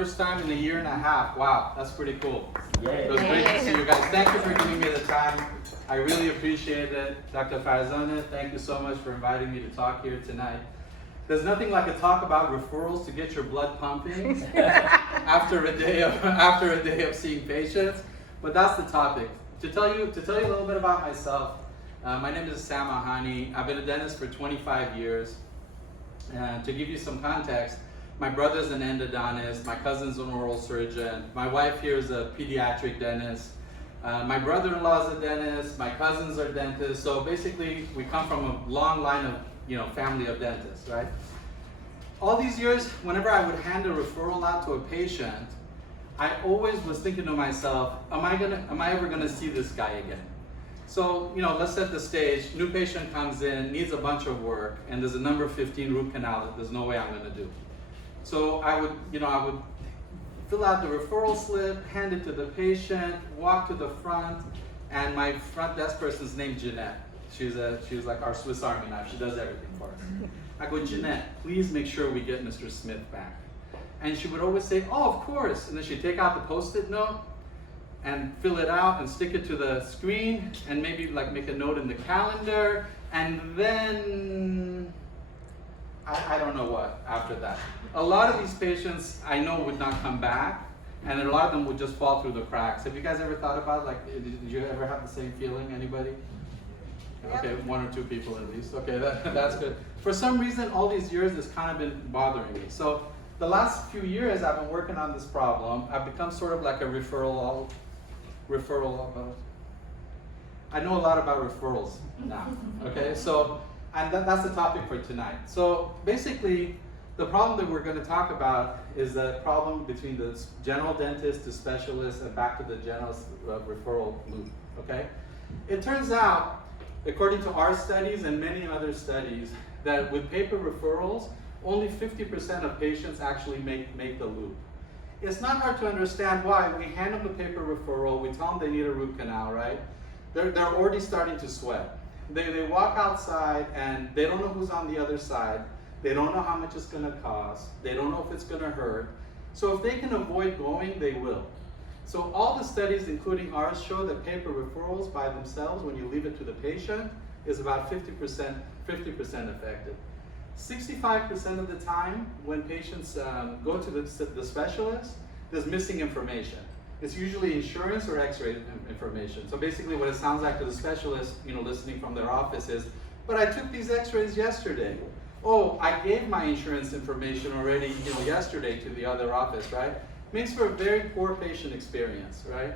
first time in a year and a half. Wow, that's pretty cool. Yay. It was great to see you guys. Thank you for giving me the time. I really appreciate it. Dr. Farzana, thank you so much for inviting me to talk here tonight. There's nothing like a talk about referrals to get your blood pumping after a day of seeing patients. But that's the topic. To tell you a little bit about myself, my name is Sam Ahani. I've been a dentist for 25 years. And to give you some context, my brother's an endodontist, my cousin's an oral surgeon, my wife here is a pediatric dentist, my brother-in-law is a dentist, my cousins are dentists. So basically, we come from a long line of family of dentists, right? All these years, whenever I would hand a referral out to a patient, I always was thinking to myself, am I ever gonna see this guy again? So, let's set the stage. New patient comes in, needs a bunch of work, and there's a number 15 root canal that there's no way I'm gonna do. So I would fill out the referral slip, hand it to the patient, walk to the front, and my front desk person's named Jeanette. She was like our Swiss Army knife. She does everything for us. I go, Jeanette, please make sure we get Mr. Smith back. And she would always say, oh, of course. And then she'd take out the Post-it note and fill it out and stick it to the screen and maybe like make a note in the calendar. And then I don't know what after that. A lot of these patients I know would not come back, and a lot of them would just fall through the cracks. Have you guys ever thought about, like, did you ever have the same feeling? Anybody? Okay, one or two people at least. Okay, that's good. For some reason, all these years, it's kind of been bothering me. So the last few years, I've been working on this problem. I've become sort of like a referral. I know a lot about referrals now. Okay, so and that's the topic for tonight. So basically, the problem that we're going to talk about is the problem between the general dentist to specialist and back to the general referral loop. Okay, it turns out, according to our studies and many other studies, that with paper referrals, only 50% of patients actually make the loop. It's not hard to understand why. We hand them a paper referral, we tell them they need a root canal, right? They're already starting to sweat. They walk outside and they don't know who's on the other side. They don't know how much it's gonna cost. They don't know if it's gonna hurt. So if they can avoid going, they will. So all the studies, including ours, show that paper referrals by themselves, when you leave it to the patient, is about 50% effective. 65% of the time, when patients go to the specialist, there's missing information. It's usually insurance or x-ray information. So basically what it sounds like to the specialist, listening from their office is, but I took these x-rays yesterday. Oh, I gave my insurance information already, yesterday to the other office, right? Makes for a very poor patient experience, right?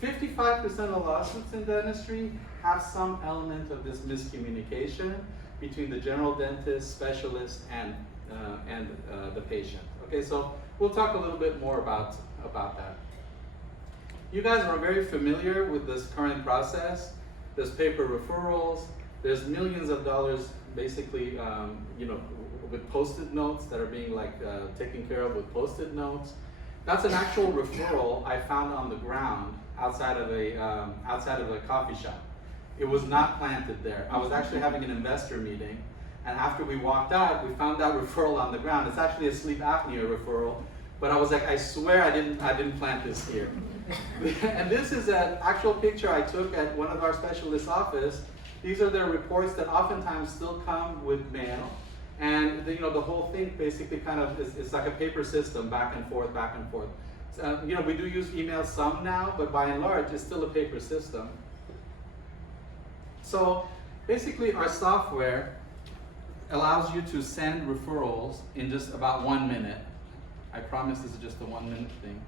55% of lawsuits in dentistry have some element of this miscommunication between the general dentist, specialist, and the patient. Okay, so we'll talk a little bit more about that. You guys are very familiar with this current process. There's paper referrals. There's millions of dollars, basically, with Post-it notes that are being taken care of with Post-it notes. That's an actual referral I found on the ground outside of a coffee shop. It was not planted there. I was actually having an investor meeting, and after we walked out, we found that referral on the ground. It's actually a sleep apnea referral, but I was like, I swear I didn't plant this here. And this is an actual picture I took at one of our specialist office. These are their reports that oftentimes still come with mail. And the whole thing basically kind of is like a paper system, back and forth, back and forth. We do use email some now, but by and large, it's still a paper system. So basically, our software allows you to send referrals in just about 1 minute. I promise this is just a 1 minute thing.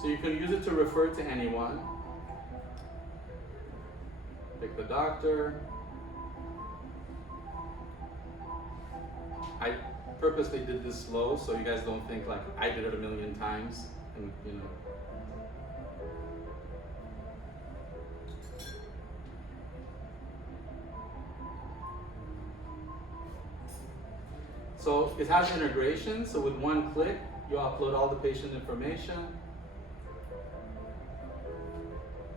So you can use it to refer to anyone. Pick the doctor. I purposely did this slow so you guys don't think like I did it a million times. And, So it has integration, so with one click, you upload all the patient information.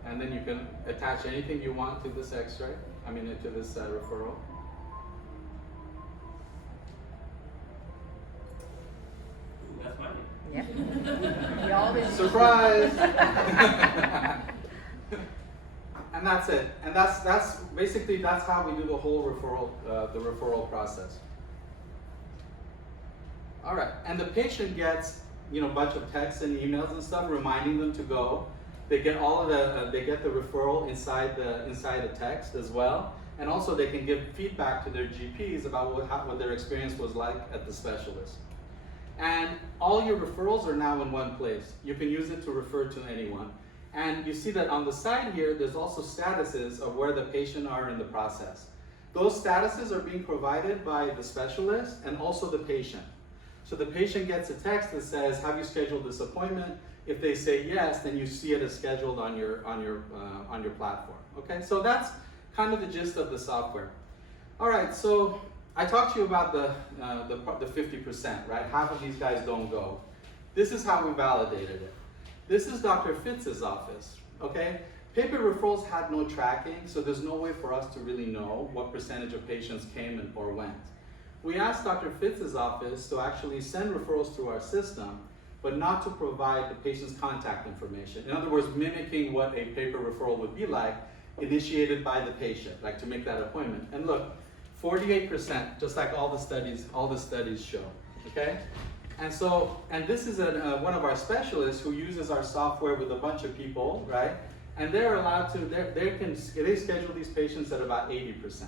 And then you can attach anything you want to this x-ray, to this referral. Surprise! And that's it. And that's basically that's how we do the whole referral process. All right, and the patient gets a bunch of texts and emails and stuff reminding them to go. They get all of they get the referral inside the text as well, and also they can give feedback to their GPs about what their experience was like at the specialist. And all your referrals are now in one place. You can use it to refer to anyone. And you see that on the side here, there's also statuses of where the patient are in the process. Those statuses are being provided by the specialist and also the patient. So the patient gets a text that says, have you scheduled this appointment? If they say yes, then you see it as scheduled on your platform. Okay, so that's kind of the gist of the software. All right, so I talked to you about the 50%, right? Half of these guys don't go. This is how we validated it. This is Dr. Fitz's office, okay? Paper referrals had no tracking, so there's no way for us to really know what percentage of patients came or went. We asked Dr. Fitz's office to actually send referrals through our system, but not to provide the patient's contact information. In other words, mimicking what a paper referral would be like, initiated by the patient, like to make that appointment. And look, 48%, just like all the studies show, okay? And so, and this is one of our specialists who uses our software with a bunch of people, right? And they're allowed to, they schedule these patients at about 80%,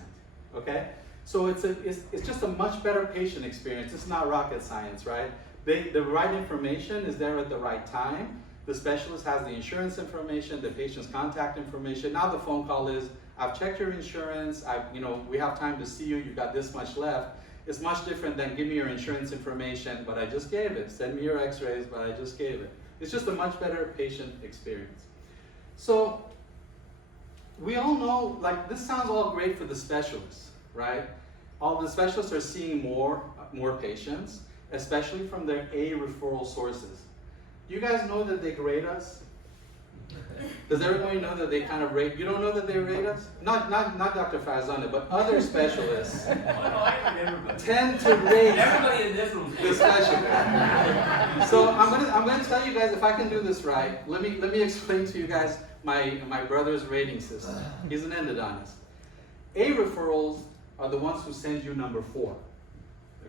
okay? So it's just a much better patient experience. It's not rocket science, right? The right information is there at the right time. The specialist has the insurance information, the patient's contact information. Now the phone call is, I've checked your insurance, we have time to see you, you've got this much left. It's much different than give me your insurance information, but I just gave it. Send me your x-rays, but I just gave it. It's just a much better patient experience. So we all know, like, this sounds all great for the specialists, right? All the specialists are seeing more patients, especially from their A referral sources. You guys know that they grade us? Does everybody know that they kind of rate? You don't know that they rate us? Not Dr. Farzana, but other specialists tend to rate everybody in this room. The specialist. So I'm gonna tell you guys, if I can do this right, let me explain to you guys my brother's rating system. He's an endodontist. A referrals are the ones who send you number 4.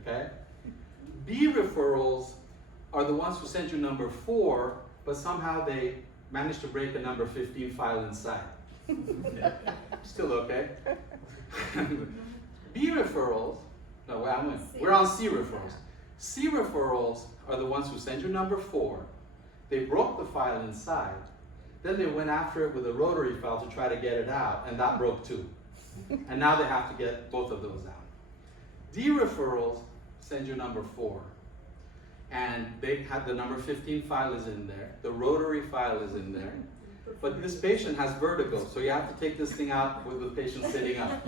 Okay? B referrals are the ones who send you number 4, but somehow they managed to break a number 15 file inside. Still okay. B referrals, no, we're on C referrals. C referrals are the ones who send you number 4. They broke the file inside. Then they went after it with a rotary file to try to get it out, and that broke too. And now they have to get both of those out. D referrals send you number 4. And they have the number 15 file is in there, the rotary file is in there, but this patient has vertigo, so you have to take this thing out with the patient sitting up.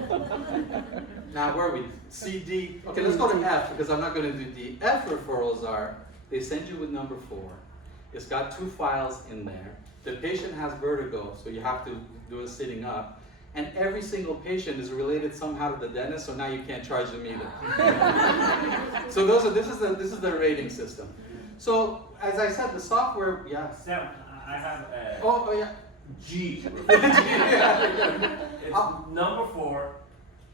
Now where are we? C, D, okay, let's go to F because I'm not going to do D. F referrals are, they send you with number 4, it's got 2 files in there, the patient has vertigo, so you have to do it sitting up, and every single patient is related somehow to the dentist, so now you can't charge them either. So this is the rating system. So as I said, the software, yeah. Sam, I have Oh yeah. G. Yeah. It's number 4,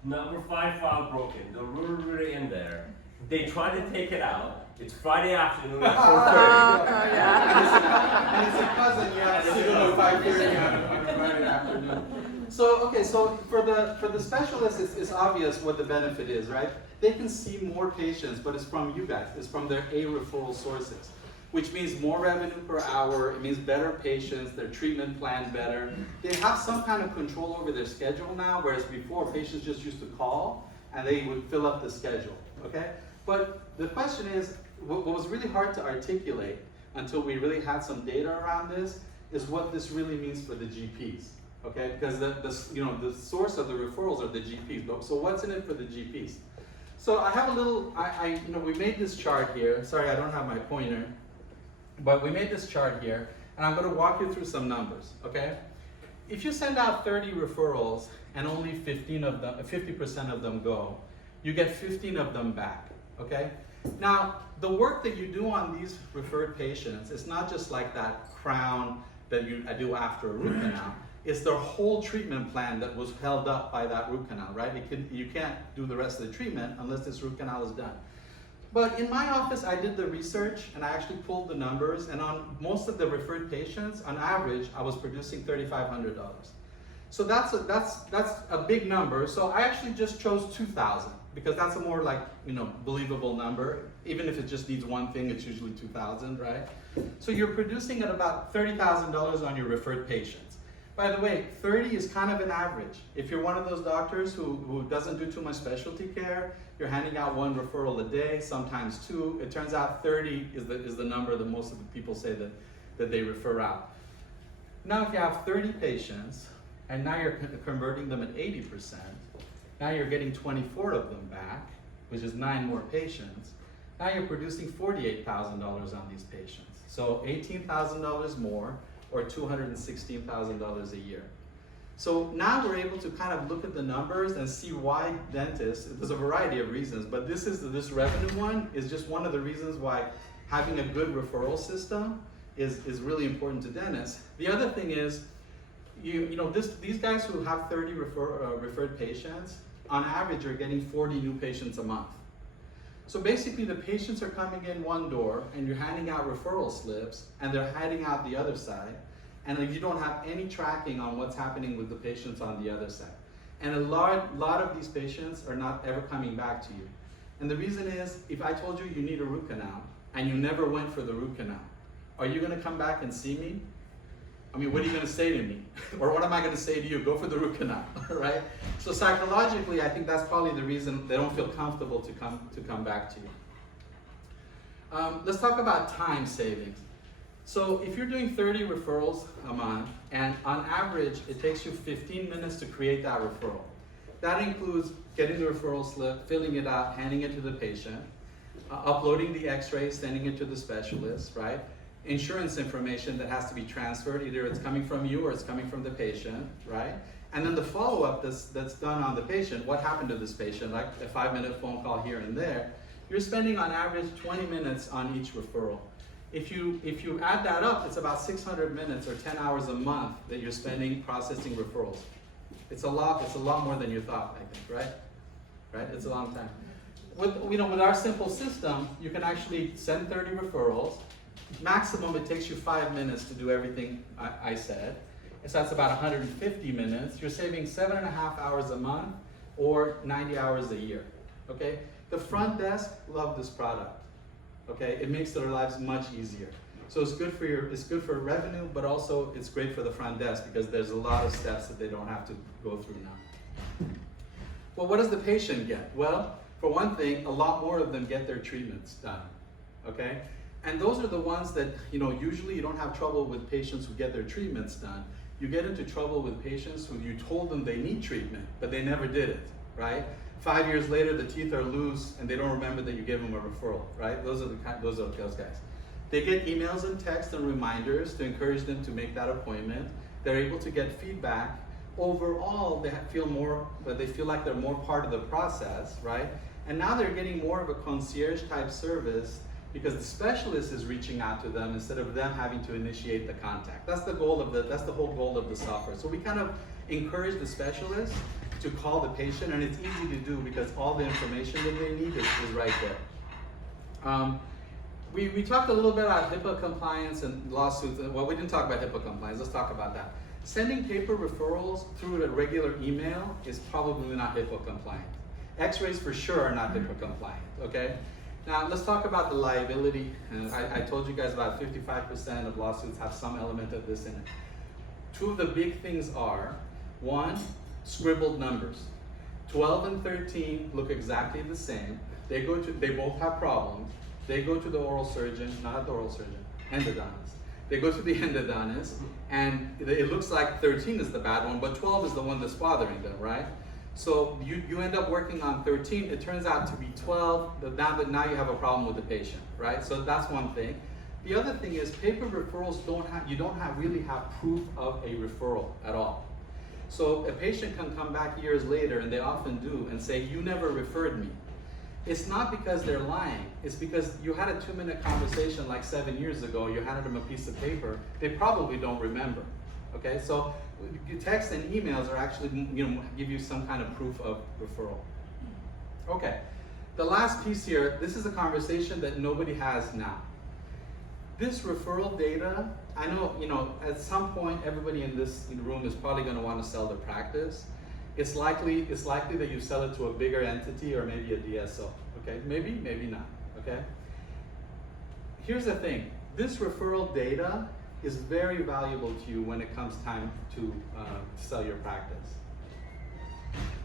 number 5 file broken. The rotary in there. They try to take it out. It's Friday afternoon at 4:30. Yeah. And it's a cousin. You have to sit on 5:30 on a Friday afternoon. So okay, so for the specialists, it's obvious what the benefit is, right? They can see more patients, but it's from you guys. It's from their A referral sources, which means more revenue per hour. It means better patients, their treatment plan better. They have some kind of control over their schedule now, whereas before patients just used to call and they would fill up the schedule. Okay, but the question is, what was really hard to articulate until we really had some data around this is what this really means for the GPs. Okay, because the source of the referrals are the GPs. So what's in it for the GPs? So I have a little, we made this chart here. Sorry, I don't have my pointer, but we made this chart here, and I'm going to walk you through some numbers. Okay, if you send out 30 referrals and only 50% of them go, you get 15 of them back. Okay, Now, the work that you do on these referred patients is not just like that crown that I do after a root canal. It's their whole treatment plan that was held up by that root canal, right? You can't do the rest of the treatment unless this root canal is done. But in my office, I did the research and I actually pulled the numbers, and on most of the referred patients, on average, I was producing $3,500. So that's a big number. So I actually just chose 2,000 because that's a more like, believable number. Even if it just needs one thing, it's usually 2,000, right? So you're producing at about $30,000 on your referred patients. By the way, 30 is kind of an average. If you're one of those doctors who doesn't do too much specialty care, you're handing out 1 referral a day, sometimes 2. It turns out 30 is the number that most of the people say that they refer out. Now if you have 30 patients, and now you're converting them at 80%, now you're getting 24 of them back, which is 9 more patients. Now you're producing $48,000 on these patients. So $18,000 more, or $216,000 a year. So now we're able to kind of look at the numbers and see why dentists, there's a variety of reasons, but this revenue one is just one of the reasons why having a good referral system is really important to dentists. The other thing is, these guys who have 30 referred patients, on average are getting 40 new patients a month. So basically the patients are coming in one door and you're handing out referral slips and they're heading out the other side, and you don't have any tracking on what's happening with the patients on the other side. And a lot of these patients are not ever coming back to you. And the reason is, if I told you need a root canal and you never went for the root canal, are you gonna come back and see me? I mean, what are you gonna say to me? Or what am I gonna say to you? Go for the root canal, right? So psychologically, I think that's probably the reason they don't feel comfortable to come back to you. Let's talk about time savings. So if you're doing 30 referrals a month, and on average, it takes you 15 minutes to create that referral. That includes getting the referral slip, filling it out, handing it to the patient, uploading the x-rays, sending it to the specialist, right? Insurance information that has to be transferred, either it's coming from you or it's coming from the patient, right? And then the follow-up that's done on the patient, what happened to this patient, like a 5-minute phone call here and there. You're spending on average 20 minutes on each referral. If you add that up, it's about 600 minutes or 10 hours a month that you're spending processing referrals. It's a lot more than you thought, I think, right? Right, it's a long time. With our simple system, you can actually send 30 referrals. Maximum, it takes you 5 minutes to do everything I said. So that's about 150 minutes. You're saving 7.5 hours a month or 90 hours a year, okay? The front desk love this product, okay? It makes their lives much easier. So it's good for revenue, but also it's great for the front desk because there's a lot of steps that they don't have to go through now. Well, what does the patient get? Well, for one thing, a lot more of them get their treatments done, okay? And those are the ones that, usually you don't have trouble with patients who get their treatments done. You get into trouble with patients who you told them they need treatment, but they never did it, right? 5 years later, the teeth are loose and they don't remember that you gave them a referral, right? Those are those guys. They get emails and texts and reminders to encourage them to make that appointment. They're able to get feedback. Overall, they feel like they're more part of the process, right? And now they're getting more of a concierge type service because the specialist is reaching out to them instead of them having to initiate the contact. That's the whole goal of the software. So we kind of encourage the specialist to call the patient, and it's easy to do because all the information that they need is right there. We talked a little bit about HIPAA compliance and lawsuits. Well, we didn't talk about HIPAA compliance. Let's talk about that. Sending paper referrals through a regular email is probably not HIPAA compliant. X-rays for sure are not HIPAA compliant, okay? Now, let's talk about the liability. I told you guys about 55% of lawsuits have some element of this in it. Two of the big things are, one, scribbled numbers. 12 and 13 look exactly the same. They both have problems. They go to the oral surgeon, not the oral surgeon, endodontist. They go to the endodontist, and it looks like 13 is the bad one, but 12 is the one that's bothering them, right? So you end up working on 13, it turns out to be 12, now you have a problem with the patient, right? So that's one thing. The other thing is paper referrals you don't really have proof of a referral at all. So a patient can come back years later, and they often do, and say, you never referred me. it's not because they're lying. It's because you had a 2-minute conversation like 7 years ago, you handed them a piece of paper, they probably don't remember, okay? So text and emails are actually, give you some kind of proof of referral. Okay, the last piece here, this is a conversation that nobody has now. This referral data, I know, at some point everybody in this room is probably gonna wanna sell their practice. It's likely that you sell it to a bigger entity or maybe a DSO, okay? Maybe not, okay? Here's the thing, this referral data is very valuable to you when it comes time to sell your practice.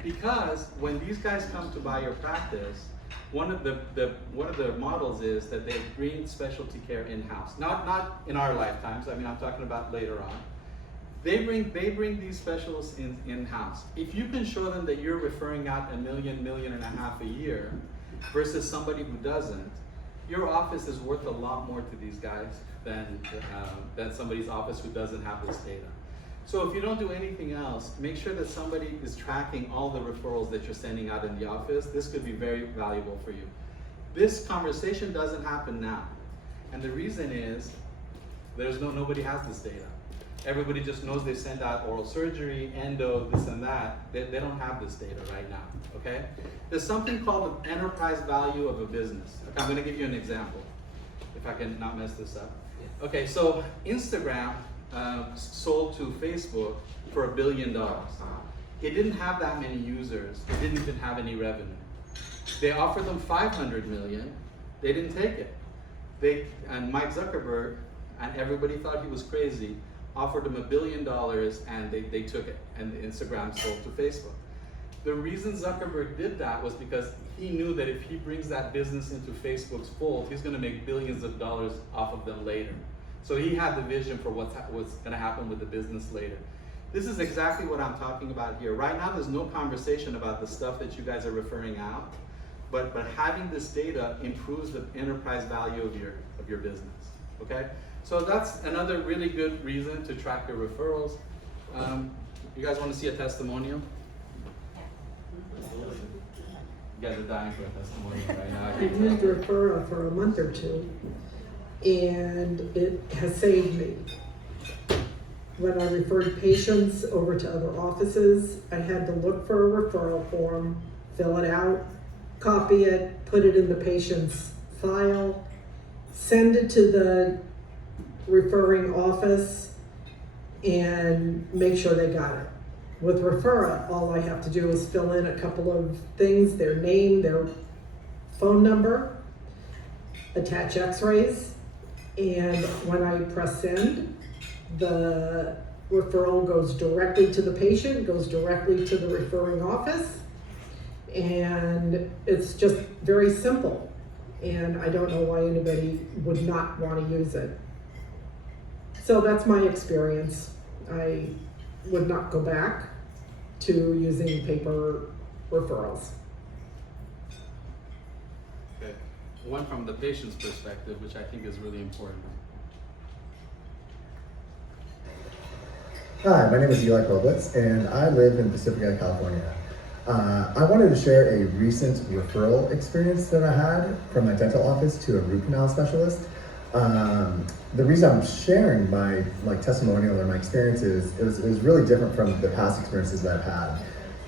Because when these guys come to buy your practice, one of the models is that they bring specialty care in-house. Not in our lifetimes, I mean, I'm talking about later on. They bring these specialists in-house. If you can show them that you're referring out $1 million, $1.5 million a year versus somebody who doesn't, your office is worth a lot more to these guys than somebody's office who doesn't have this data. So if you don't do anything else, make sure that somebody is tracking all the referrals that you're sending out in the office. This could be very valuable for you. This conversation doesn't happen now. And the reason is, nobody has this data. Everybody just knows they send out oral surgery, endo, this and that. They don't have this data right now, okay? There's something called the enterprise value of a business. Okay, I'm gonna give you an example, if I can not mess this up. Okay, so Instagram sold to Facebook for $1 billion. It didn't have that many users. It didn't even have any revenue. They offered them $500 million. They didn't take it. And Mike Zuckerberg, and everybody thought he was crazy, offered them $1 billion and they took it, and Instagram sold to Facebook. The reason Zuckerberg did that was because he knew that if he brings that business into Facebook's fold, he's gonna make billions of dollars off of them later. So he had the vision for what's gonna happen with the business later. This is exactly what I'm talking about here. Right now, there's no conversation about the stuff that you guys are referring out, but having this data improves the enterprise value of your business, okay? So that's another really good reason to track your referrals. You guys want to see a testimonial? You guys are dying for a testimonial right now. I've used Refera for a month or two, and it has saved me. When I referred patients over to other offices, I had to look for a referral form, fill it out, copy it, put it in the patient's file, send it to the referring office, and make sure they got it. With Refera, all I have to do is fill in a couple of things, their name, their phone number, attach x-rays, and when I press send, the referral goes directly to the patient, goes directly to the referring office, and it's just very simple. And I don't know why anybody would not want to use it. So that's my experience. I would not go back to using paper referrals. Okay. One from the patient's perspective, which I think is really important. Hi, my name is Eli Koblitz, and I live in Pacifica, California. I wanted to share a recent referral experience that I had from my dental office to a root canal specialist. The reason I'm sharing my testimonial or my experience is it was really different from the past experiences that I've had.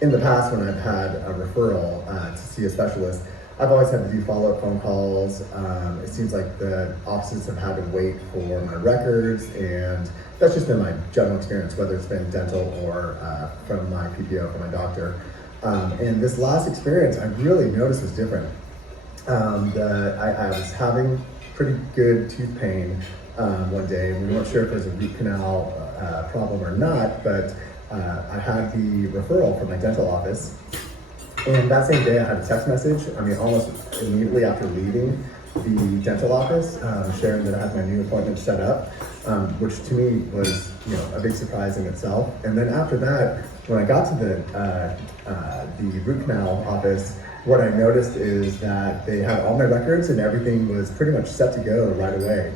In the past, when I've had a referral to see a specialist, I've always had to do follow-up phone calls. It seems like the offices have had to wait for my records, and that's just been my general experience, whether it's been dental or from my PPO, from my doctor. And this last experience, I really noticed was different. I was having pretty good tooth pain one day. We weren't sure if it was a root canal problem or not, but I had the referral from my dental office. And that same day I had a text message, almost immediately after leaving the dental office, sharing that I had my new appointment set up, which to me was a big surprise in itself. And then after that, when I got to the root canal office, what I noticed is that they had all my records and everything was pretty much set to go right away.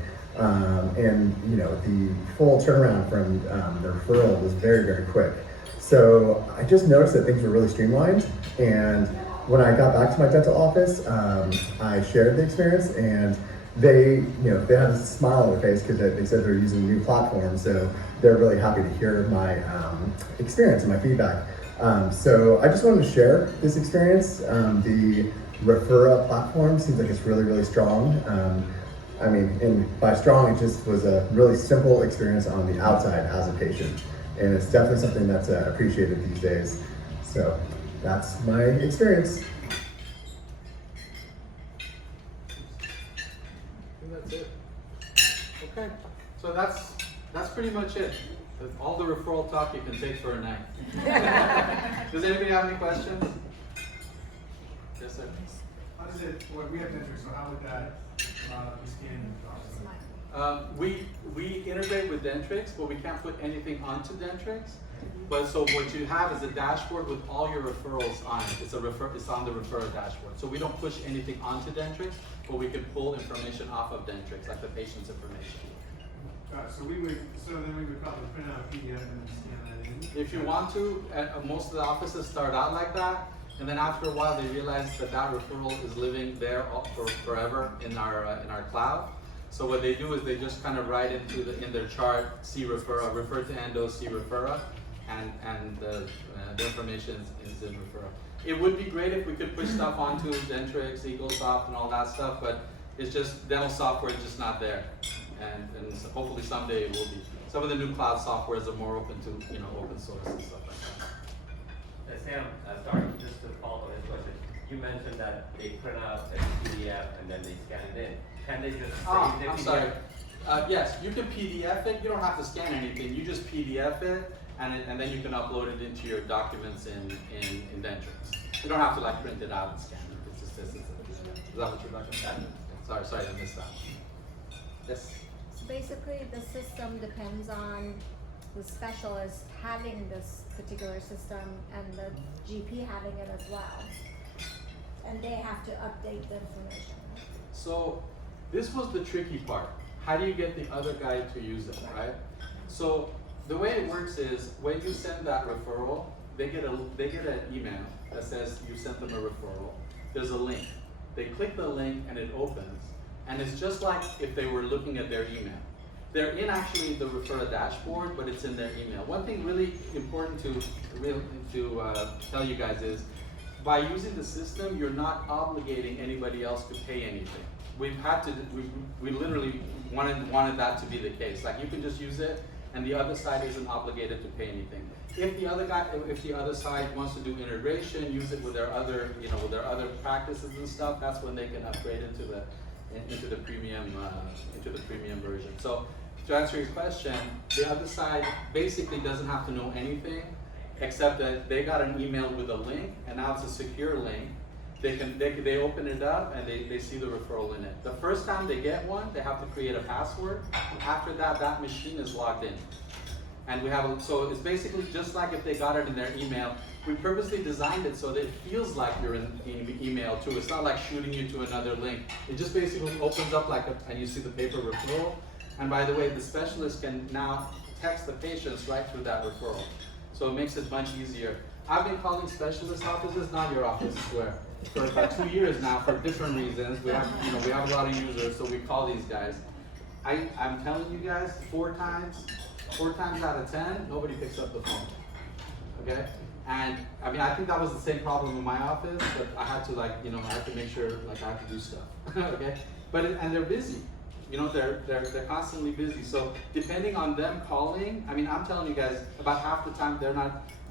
And the full turnaround from the referral was very, very quick. So I just noticed that things were really streamlined, and when I got back to my dental office, I shared the experience, and they had a smile on their face because they said they're using a new platform, so they're really happy to hear my experience and my feedback. So I just wanted to share this experience. The Refera platform seems like it's really, really strong. And by strong, it just was a really simple experience on the outside as a patient. And it's definitely something that's appreciated these days. So that's my experience. I think that's it. Okay, so that's pretty much it. That's all the referral talk you can take for a night. Does anybody have any questions? Yes, sir. How does it, well, we have Dentrix, so how would that be scanned? We integrate with Dentrix, but we can't put anything onto Dentrix. But so what you have is a dashboard with all your referrals on it. It's on the Refera dashboard. So we don't push anything onto Dentrix, but we can pull information off of Dentrix, like the patient's information. So then we would probably print out a PDF and then scan that in? If you want to, most of the offices start out like that, and then after a while they realize that referral is living there for forever in our cloud. So what they do is they just kind of write in their chart, see Refera, refer to endo, see Refera, and the information is in Refera. It would be great if we could push stuff onto Dentrix, EagleSoft, and all that stuff, but it's just dental software is just not there, and so hopefully someday it will be. Some of the new cloud softwares are more open to open source and stuff like that. Sam, sorry, just to follow up on this question. You mentioned that they print out a PDF and then they scan it in. Can they just save their I'm PDF? sorry. Yes, you can PDF it. You don't have to scan anything. You just PDF it, and then you can upload it into your documents in Dentrix. You don't have to like print it out and scan it. It's just a PDF. Is that what you're talking about? Sorry, I missed that. Yes. So basically, the system depends on the specialist having this particular system and the GP having it as well. And they have to update the information. So this was the tricky part. How do you get the other guy to use it, right? So the way it works is when you send that referral, they get an email that says you sent them a referral. There's a link. They click the link and it opens, and it's just like if they were looking at their email. They're in actually the Refera dashboard, but it's in their email. One thing really important to tell you guys is, by using the system, you're not obligating anybody else to pay anything. We literally wanted that to be the case. Like, you can just use it, and the other side isn't obligated to pay anything. If the other side wants to do integration, use it with their other practices and stuff, that's when they can upgrade into the premium version. So to answer your question, the other side basically doesn't have to know anything, except that they got an email with a link, and now it's a secure link. They open it up and they see the referral in it. The first time they get one, they have to create a password. After that machine is logged in. And so it's basically just like if they got it in their email. We purposely designed it so that it feels like you're in email too. It's not like shooting you to another link. It just basically opens up and you see the paper referral. And by the way, the specialist can now text the patients right through that referral. So it makes it much easier. I've been calling specialist offices, not your office, I swear, for about 2 years now for different reasons. We have a lot of users, so we call these guys. I'm telling you guys, 4 times out of 10, nobody picks up the phone. Okay? And I mean, I think that was the same problem in my office, but I had to I had to make sure I had to do stuff. Okay? And they're busy. They're constantly busy. So depending on them calling, I mean, I'm telling you guys, about half the time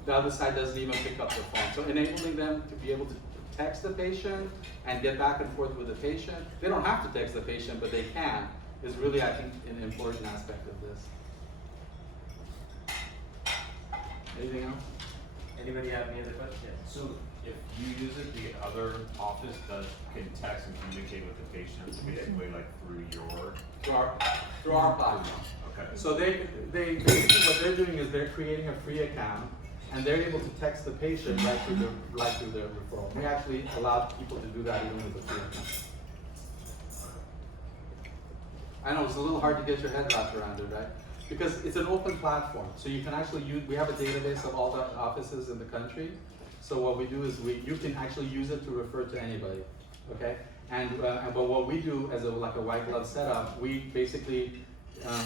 the other side doesn't even pick up the phone. So enabling them to be able to text the patient and get back and forth with the patient. They don't have to text the patient, but they can, is really, I think, an important aspect of this. Anything else? Anybody have any other questions? So if you use it, the other office can text and communicate with the patient basically like through our platform. Okay. So they basically what they're doing is they're creating a free account, and they're able to text the patient right through their referral. We actually allow people to do that even with a free account. I know it's a little hard to get your head wrapped around it, right? Because it's an open platform, so you can actually use. We have a database of all the offices in the country. So what we do is you can actually use it to refer to anybody, okay? But what we do as like a white glove setup, we basically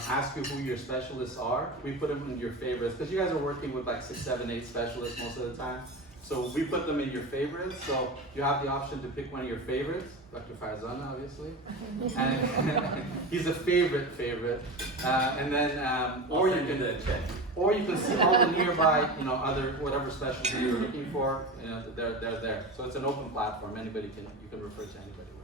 ask you who your specialists are. We put them in your favorites, because you guys are working with like 6, 7, 8 specialists most of the time. So we put them in your favorites, so you have the option to pick one of your favorites, Dr. Farzana, obviously. And he's a favorite. And then, or you can see all the nearby, other, whatever specialty you're looking for, they're there. So it's an open platform, you can refer to anybody with.